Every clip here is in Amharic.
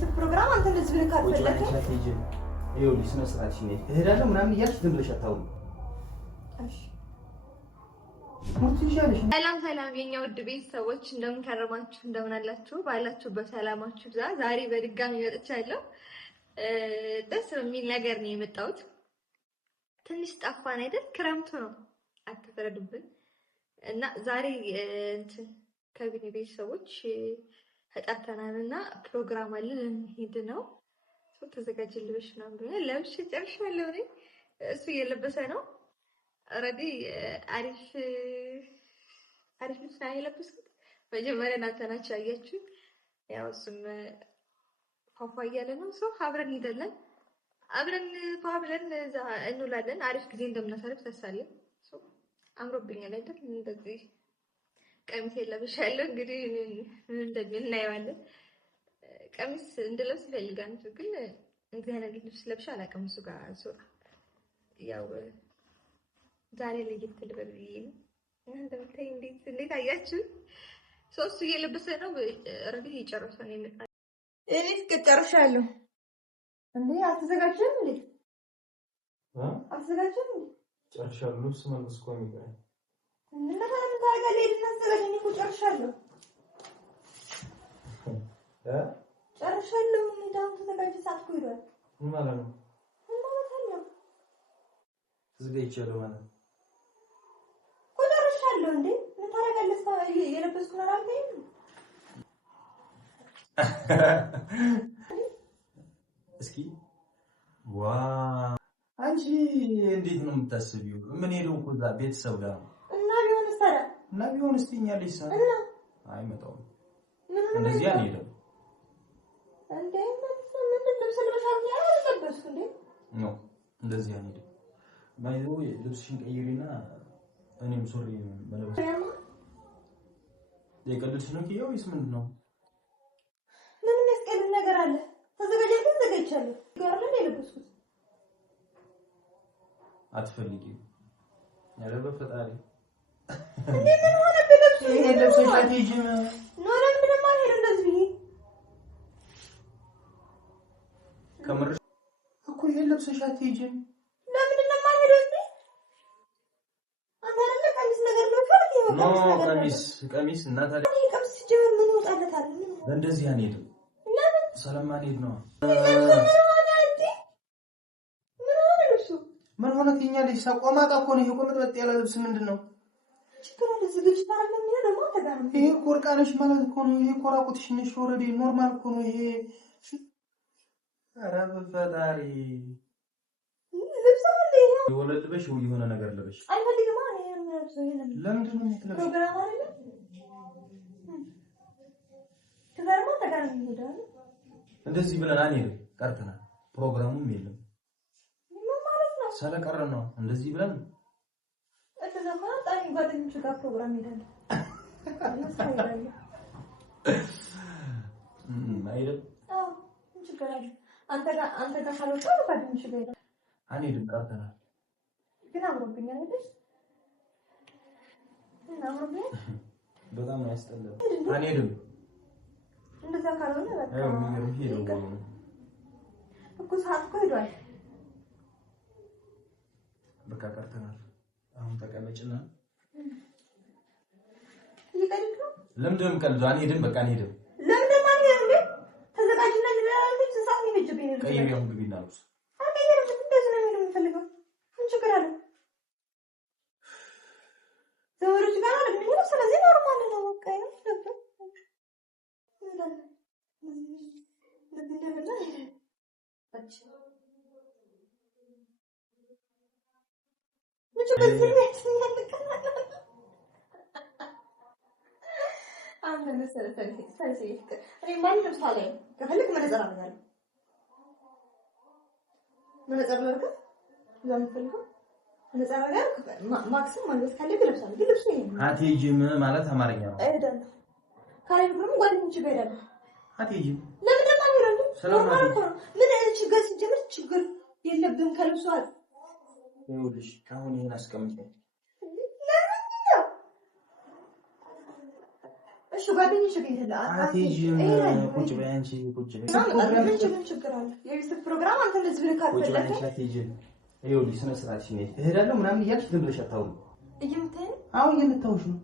የሚስት ፕሮግራም አንተ እንደዚህ ብለህ ካልፈለክ ይኸውልሽ ስነ ስርዓትሽ ነኝ እሄዳለሁ ምናምን እያልሽ ዝም ብለሽ አታውሪ። ሰላም ሰላም የኛ ውድ ቤተሰቦች እንደምን ከረማችሁ እንደምን አላችሁ? ባላችሁበት ሰላማችሁ ይብዛ። ዛሬ በድጋሚ መጥቻለሁ። ደስ በሚል ነገር ነው የመጣሁት። ትንሽ ጠፋን አይደል? ክረምቱ ነው አትፈረዱብን። እና ዛሬ ከቢኒ ቤተሰቦች ተጠርተናልና ፕሮግራም አለን እንሂድ ነው። ተዘጋጅልሽ ነው ብለህ ለብሽ ጨርሻለሁ እኔ እሱ እየለበሰ ነው ኦሬዲ አሪፍ ልብስ ነው የለበስኩት። መጀመሪያ እናንተ ናችሁ ያያችሁ። ያው እሱም ፏፏ እያለ ነው። ሰው አብረን ሄደለን አብረን ብለን እዛ እንውላለን። አሪፍ ጊዜ እንደምናሳልፍ ተስፋ አለኝ። አምሮብኛል አይደል? እንደዚህ ቀሚስ ለብሻለሁ። እንግዲህ ምን እንደሚል እናየዋለን። ቀሚስ እንድለብስ ይፈልጋል ግን እንግዲህ አይነት ልብስ ለብሻ አላውቅም። እሱ ጋር ያው ዛሬ ለየት ልበል ብዬ ነው። እንደምታይ እንዴት አያችሁ? ሶስቱ እየለበሰ ነው። ኦሬዲ እየጨረሰ ነው የሚመጣው። እኔ እስከጨርሻለሁ እንዴ? አልተዘጋጀም እንዴ? አልተዘጋጀም እንዴ? ጨርሻለሁ። ልብስ መልበስ እኮ ነው የሚቀረው። ምን ታደርጋለህ? ሄድና አዘጋጅ። እኔ እኮ ጨርሻለሁ ጨርሻለሁ። እንዳውም ተዘጋጅ። ሳትኩ ይሏል። ምን ማለት ነው? ተዘጋጅቻለሁ ማለት ነው። ጨርሻለሁ እንዴ? ምን ታደርጋለህ? የለበስኩ ነው አይደል? እስኪ ዋው! አንቺ እንዴት ነው የምታስቢው? ምን ሄደው እኮ እዛ ቤተሰብ ጋር ነው እና ቢሆንስ ትኛለሽ ሰው አይመጣውም። እንደዚህ አንሄድም እንዴ? ምን ልብስ ለብሻለሁ ያለበስኩ እንዴ? ነው እንደዚህ አንሄድም። ባይዞ ልብስሽን ቀይሪና እኔም ሱሪ መለበስ የቀልድሽ ነው ይሄው ይስ ምንድን ነው? ምን የሚያስቀልድ ነገር አለ? ተዘጋጅቻለሁ ጋር ነው የለበስኩት። አትፈልጊም ያለ በፈጣሪ እንዴ? ምን ሆነ? በለብስ ይሄ ልብስሽ አትይጂም ነው? ለምን ማለት እንደዚህ ብዬ ከምር እኮ ይሄ ልብስሽ አትይጂም። ቀሚስ እና ታዲያ ቀሚስ ጀመር ምን ወጣለታል? እንደዚህ አንሄድም። ለምን? ሰለማን ሄድ ነው። ምን ሆነ ትኛለሽ? ቆማጣ እኮ ነው። ይሄ ቆመጥ ያለ ልብስ ምንድነው? ችግር አለ? ዝግጅት ታረም ምን ነው ደግሞ ተጋር ይሄ ቆርቃነሽ ማለት እኮ ነው። ይሄ ቆራቁትሽ ነሽ። ኦሬዲ ኖርማል እኮ ነው ይሄ። ኧረ በፈጣሪ ልብስ አለ ይሄ ወለልበሽ የሆነ ነገር ልበሽ። አይፈልግም ማለት ነው። ለምንድን ነው የምትለብሺው? ፕሮግራም አይደል? ከዛሬማ ተጋር እንሄዳለን። እንደዚህ ብለን አንሄድም። ቀርተናል። ፕሮግራሙም የለም። ምን ማለት ነው? ስለቀረ ነው እንደዚህ ብለን እተዘማ ጣኝ ጓደኞች ጋር ፕሮግራም ሄዳለን። አይደል? አዎ ችግር አለ። አንተ ጋር ካልወጣ ጓደኞች ጋር ሄዳለን። አንሄድም። ቀርተናል። ግን አምሮብኛል አይደል? በጣም ነው ያስጠላል። አንሄድም። እንደዛ ካልሆነ በቃ አዎ የሚገርምሽ ነው እኮ ሰዓት እኮ ሄዷል። በቃ ቀርተናል። አሁን ተቀመጭና ይቀልድ ነው። ለምንድን ነው ቀልዱ? አንሄድም። በቃ አንሄድም። ለምንድን ነው አንሄድም? ተዘጋጅና እንላለን። ሰዓት ይፈጅብኝ ነው። ቀይሪያው ግቢና ልብስ አቀይረም እንደዚህ ነው የምፈልገው። ምን ችግር አለ? ዘወርጅ ጋር አይደለም። ስለዚህ ኖርማል ነው። በቃ ነው ነበር አትሄጂም ማለት አማርኛ ነው። ካላይ ብሩም ጓደኞች ጋር ሄዳለሁ። አትሄጂም? ለምን ለማይረዱ? ሰላም ምን ችግር ሲጀምር ችግር የለብን ከልብሷል። ይኸውልሽ አሁን ይሄን አስቀምጪ። እሺ ጓደኛሽ ገይተላ አትሄጂም ቁጭ በይ አንቺ ቁጭ በይ ምን ችግር አለ የቤተሰብ ፕሮግራም አንተ እንደዚህ ብለህ ካልፈለክ ቁጭ በይ አትሄጂም ይኸውልሽ ስነ ስርዓትሽ ነው እሄዳለሁ ምናምን እያልሽ ዝም ብለሽ አታውሪ እየምታይ አሁን እየምታውሽ ነው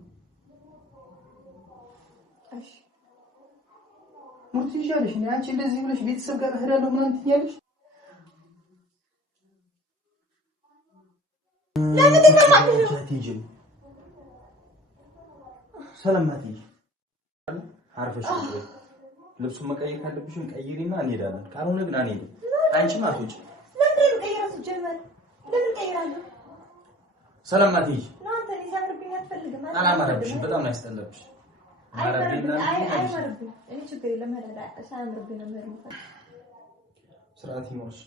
እሺ ሙርት ይሻልሽ ነው አንቺ እንደዚህ ብለሽ ቤተሰብ ጋር እሄዳለሁ ምናምን ትያለሽ ለምን ተማምነው አትሄጂም ሰላም አትሄጂ አርፈሽ ቁጭ በይ ልብሱን መቀየር ካለብሽም ቀይሪና እንሄዳለን ካልሆነ ግን አንሄድም አንቺ ማትወጪ ለምን ቀይራሱ ጀመር ለምን ቀይራለሁ ሰላም አትሄጂ እናንተ ሊሳምርብኝ አትፈልግም አላማረብሽም በጣም ነው ያስጠላብሽ አይማርብኝ እኔ ችግር የለም ሄዳ ሳምርብኝ ነው ማለት ስርዓት ይኖርሽ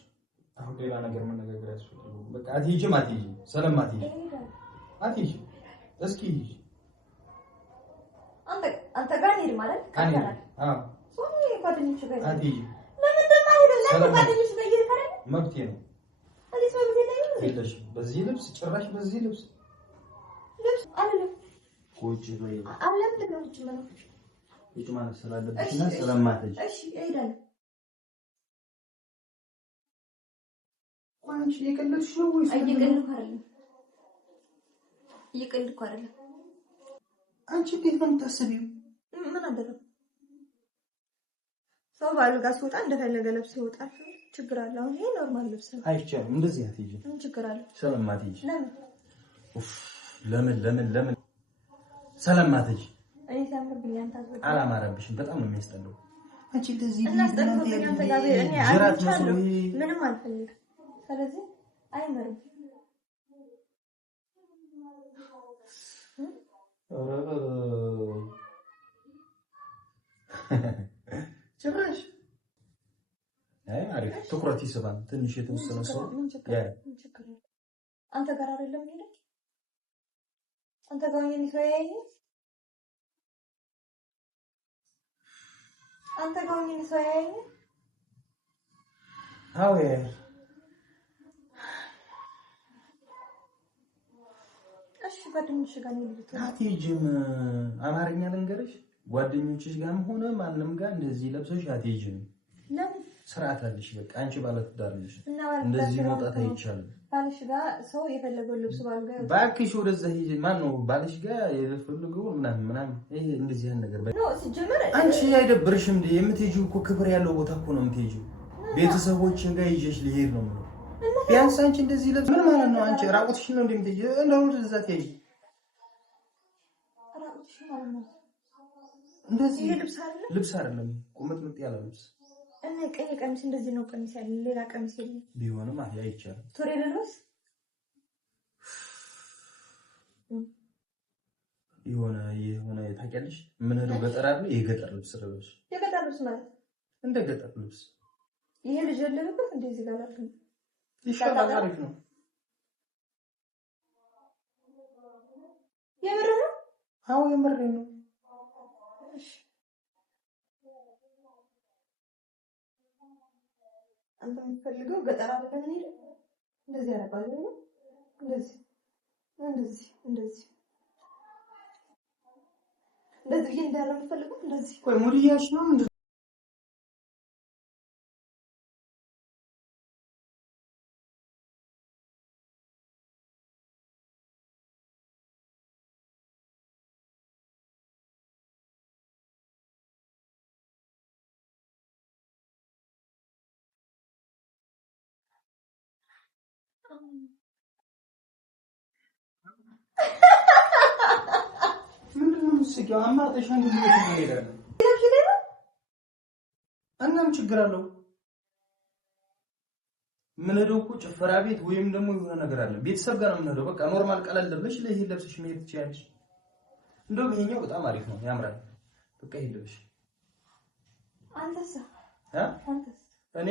አሁን ሌላ ነገር መነጋገር ያስፈልጋል በቃ አትሄጂም ሰላም አትሄጂ እስኪ ሂጂ አንተ ጋር ሄድ ማለት ካንተራ አዎ ሶኒ ጓደኞች ጋር አትሄጂ ለምን እንደማይሄድ ጓደኞች ጋር ይሄድ ካለ መብቴ ነው አዲስ መብቴ ላይ ይለሽ በዚህ ልብስ ጭራሽ በዚህ ልብስ አይደለም ቁጭ በይ አለም ትንሽ ማለት ቁጭ ማለት ስላለብሽና ስለማትሄጂ እሺ እሄዳለሁ አንቺ የቀለድሽ ነው ወይስ እየቀለድኩ አይደለም አንቺ እንዴት ነው የምታስቢው ምን አደረኩ ሰው ባሉ ጋር ሲወጣ እንደፈለገ ለብሶ ይወጣል ችግር አለ አሁን ይሄ ኖርማል ልብስ ነው አይቻልም እንደዚህ አትሄጂ ምን ችግር አለ ሰላም አትሄጂ ለምን ሰላም አትሄጂ እኔ ሳምርብኝ አንተ አትወጣ አላማረብሽም በጣም ነው የሚያስጠላው አንቺ እንደዚህ ምንም አልፈልግም ስለዚህ አይመርም ጭራሽ አሪፍ ትኩረት ይስባል ትንሽ የተወሰነ ሰው አንተ ጋር አይደለም ይሄ አንተ ጋር የሚሰያይ አንተ ጋር የሚሰያይ አዎ እሺ ጓደኞችሽ ጋር ነው ልጅ አትሄጂም አማርኛ ልንገርሽ ጓደኞችሽ ጋርም ሆነ ማንንም ጋር እንደዚህ ለብሰሽ አትሄጂም ለምን ስርዓት አለሽ በቃ አንቺ ባለትዳር ነሽ እንደዚህ መውጣት አይቻልም ባልሽ ጋር ሰው የፈለገው ልብስ ባልጋ ባክሽ ወደዛ ሂጂ ማን ነው ባልሽ ጋር የፈለገው ምናምን ይሄ እንደዚህ አይነት ነገር ነው ሲጀመር አንቺ አይደብርሽም እንዴ የምትሄጂው እኮ ክብር ያለው ቦታ እኮ ነው የምትሄጂው ቤተሰቦችን ጋር ይዤሽ ልሄድ ነው ማለት ቢያንስ አንቺ እንደዚህ ልብስ ምን ማለት ነው አንቺ ራቁትሽን ነው እንደምትሄጂ እንደው እዛ ትሄጂ ራቁትሽን ማለት ነው እንደዚህ ልብስ አይደለም ቁመት ምጥ ያለ ልብስ እና ቀይ ቀሚስ እንደዚህ ነው ቀሚስ ያለ ሌላ ቀሚስ የለም ቢሆንም አይቻልም ቶሬ ልብስ የሆነ ታውቂያለሽ ምን ነው ገጠር አይደል የገጠር ልብስ ልብስ የገጠር ልብስ ማለት እንደ ገጠር ልብስ ይሄ ልጅ ያለበት እንደዚህ ጋር አጥቶ ይሻላል አሪፍ ነው የምር ነው አዎ የምር ነው እሺ አንተ የምትፈልገው ገጠር አይደለም እንዴ እንደዚህ ያረጋል ነው እንደዚህ እንዳለ የምትፈልገው እንደዚህ ቆይ ሙዲያሽ ነው ምንድነው የምትስቂው? አማርጠሽ አንድ ልጅ ትሄዳለህ። እናም ችግር አለው። ምን ሄደው እኮ ጭፈራ ቤት ወይም ደግሞ የሆነ ነገር አለ። ቤተሰብ ጋር ነው የምንሄደው። በቃ ኖርማል ቀለል ብለሽ ለይሄ ለብሰሽ መሄድ ትችያለሽ። እንደውም ይሄኛው በጣም አሪፍ ነው፣ ያምራል። በቃ ይሄ ልብሽ አንተስ እኔ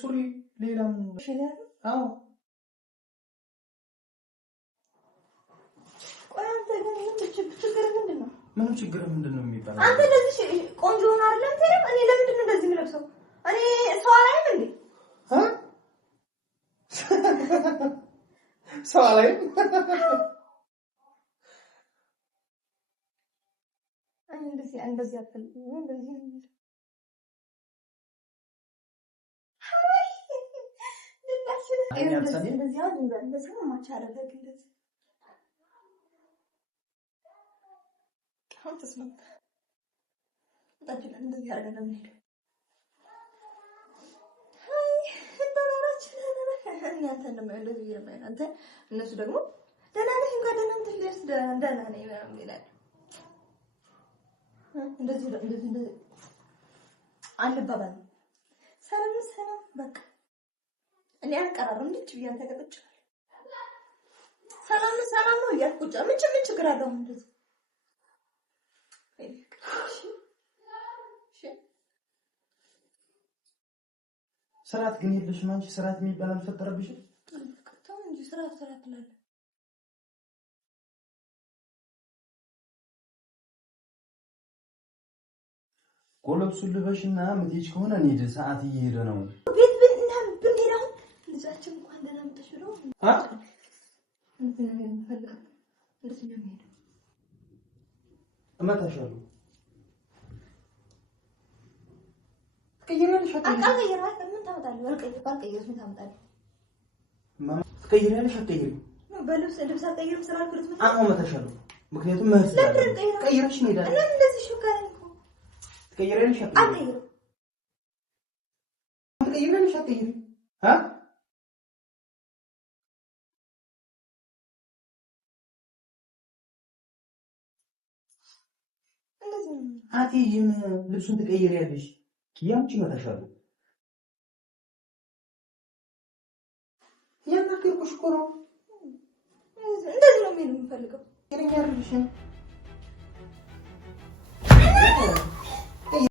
ሱሪ ሌላም አዎ ምንም ችግር ምንድነው የሚባለው? አንተ ለዚህ ቆንጆ ሆነ አይደለም ትሄድ እኔ ለምንድን ነው እንደዚህ የምለብሰው? እኔ ሰው አላይም እንዴ? ሰው አላይም? እንደዚህ አትልም እንደዚህ እነሱ ደግሞ ደህና ነሽ እንኳን ደህና ምትልስ ደህና ነኝ ምናምን ይላል። እንደዚህ አንባባል። ሰላም በቃ እኔ አልቀራረም ልጅ ብያን ተቀጥጭ ሰላም ነው እያልኩ ምን ችግር አለው እንደዚህ ስርዓት ግን የለሽም አንቺ። ስርዓት የሚባል አልፈጠረብሽም እንጂ ስርዓት ትላለህ። ጎለብሱን ልበሽና ምትሄጂ ከሆነ እንሂድ፣ ሰዓት እየሄደ ነው። ቤት ብንሄድ አሁን ልጃችን እንኳን ደህና መጣሽ ብለው እመታሻለሁ። ትቀይሪያለሽ? ምን ታመጣለህ? ባልቀይርስ ምን ታመጣለህ? ትቀይሪያለሽ? አትቀይሪም? በልብስ አትቀይርም? ስራ አልኩት እመታሻለሁ። ምክንያቱም መህስ ቀይረሽ እንሄዳለን። እና እንደዚህ ሹካኝ ትቀይሪያለሽ? አትቀይሪም? ትቀይሪያለሽ? አትቀይሪም? አትይዥም። ልብሱን ትቀይሪያለሽ። ያንቺ እመታሻለሁ። ያናገርኩሽ እኮ ነው። እንደዚህ ነው የምፈልገው። ይረኛልሽ